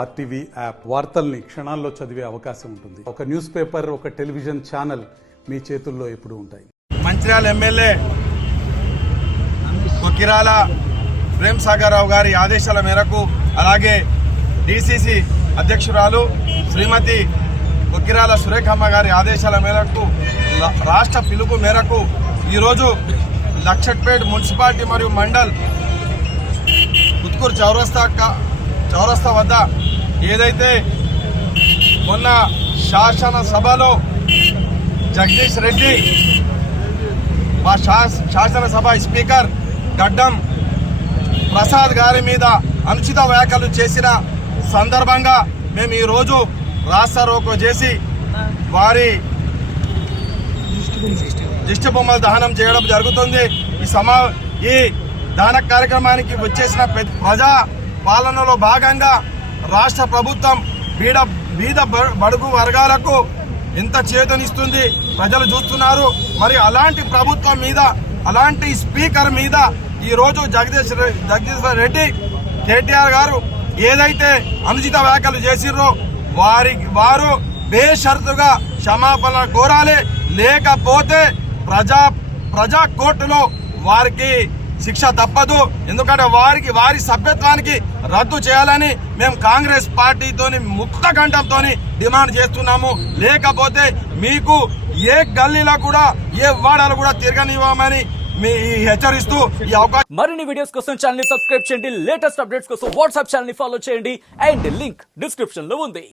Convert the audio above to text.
RTV app వార్తల్ని క్షణాల్లో చదివే అవకాశం ఉంటుంది. ఒక న్యూస్ పేపర్, ఒక టెలివిజన్ ఛానల్ మీ చేతుల్లో ఎప్పుడూ ఉంటాయి. మంచిర్యాల ఎమ్మెల్యే కొక్కిరాల ప్రేమ్ సాగర్ రావు గారి ఆదేశాల మేరకు, అలాగే డిసిసి అధ్యక్షురాలు శ్రీమతి కొక్కిరాల సురేఖమ్మ గారి ఆదేశాల మేరకు, రాష్ట్ర పిలుపు మేరకు ఈరోజు లక్షట్పేట్ మున్సిపాలిటీ మరియు మండల్ ఉత్కూర్ చౌరస్తా వద్ద ఏదైతే మొన్న శాసనసభలో జగదీష్ రెడ్డి మా శాసనసభ స్పీకర్ గడ్డం ప్రసాద్ గారి మీద అనుచిత వ్యాఖ్యలు చేసిన సందర్భంగా మేము ఈరోజు రాస్తారోకో చేసి వారి దిష్టి బొమ్మల దహనం చేయడం జరుగుతుంది. ఈ దహన కార్యక్రమానికి వచ్చేసిన ప్రజా పాలనలో భాగంగా రాష్ట్ర ప్రభుత్వం బీద బడుగు వర్గాలకు ఎంత చేతనిస్తుంది ప్రజలు చూస్తున్నారు. మరి అలాంటి ప్రభుత్వం మీద, అలాంటి స్పీకర్ మీద ఈరోజు జగదీష్ రెడ్డి కేటీఆర్ గారు ఏదైతే అనుచిత వ్యాఖ్యలు చేసిర్రో వారు బేషరతుగా క్షమాపణ కోరాలి. లేకపోతే ప్రజా కోర్టులో వారికి శిక్ష తప్పదు. ఎందుకంటే వారి సభ్యత్వానికి రద్దు చేయాలని మేము కాంగ్రెస్ పార్టీతోని ముక్త కంఠంతో డిమాండ్ చేస్తున్నాము. లేకపోతే మీకు ఏ గల్లీలో కూడా, ఏ వాడాలో కూడా తిరగనివ్వమని హెచ్చరిస్తూ ఈ అవకాశం. మరిన్ని వీడియోస్ కోసం ఛానల్ ని సబ్స్క్రైబ్ చేయండి. లేటెస్ట్ అప్డేట్స్ కోసం వాట్సాప్ ఛానల్ ని ఫాలో చేయండి. అండ్ లింక్ డిస్క్రిప్షన్ లో ఉంది.